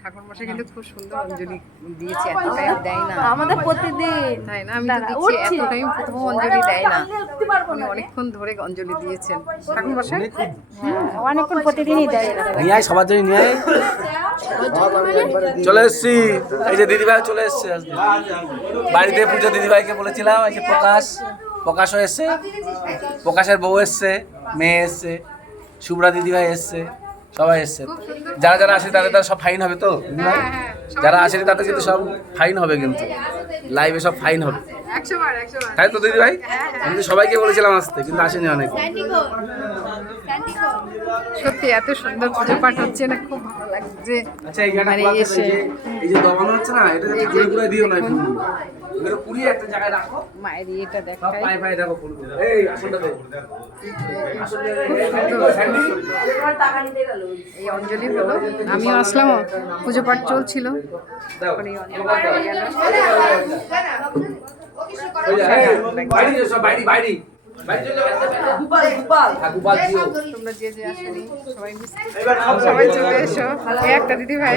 ঠাকুর মশাই কিন্তু খুব সুন্দর অঞ্জলি দিয়েছে, এতটাই দেয় না আমাদের প্রতিদিন তাই না? আমি তো দিচ্ছি, এতটাই প্রথম অঞ্জলি দেয় না, উনি অনেকক্ষণ ধরে অঞ্জলি দিয়েছেন ঠাকুর মশাই। অনেকক্ষণ প্রতিদিনই দেয়। নিয়ে আয়, সবার জন্য নিয়ে আয়। চলে এসছি, এই যে দিদিভাই চলে এসছে আজকে বাড়িতে পুজো। দিদিভাইকে বলেছিলাম, এই যে প্রকাশও এসছে, প্রকাশের বউ এসছে, মেয়ে এসছে, শুভ্রা দিদিভাই এসছে, সবাই এসছে। যারা যারা আসে তাদের তারা সব ফাইন হবে তো, যারা আসেনি তাদের কিন্তু সব ফাইন হবে, কিন্তু লাইভে সব ফাইন হবে, তাই তো দিদিভাই? আমি তো সবাইকে বলেছিলাম আসতে, কিন্তু আসেনি অনেক। সত্যি এত সুন্দর পুজো পাঠ হচ্ছে না, খুব ভালো লাগছে। আচ্ছা, মানে এসে এই যে দবানো হচ্ছে না, এটা পুরো দিও না, এগুলো পুরিয়ে একটা জায়গায় রাখো। মায়ের এটা সব দেখাই, পায়ে পায়ে দেখো, এই আসনটা দে, এই অঞ্জলি হলো, আমিও আসলাম, পুজো পাঠ চলছিল, তখন এই অঞ্জলি হয়ে গেল। তোমরা যে যে আসেনি সবাই চলে এসো। এই একটা দিদি ভাই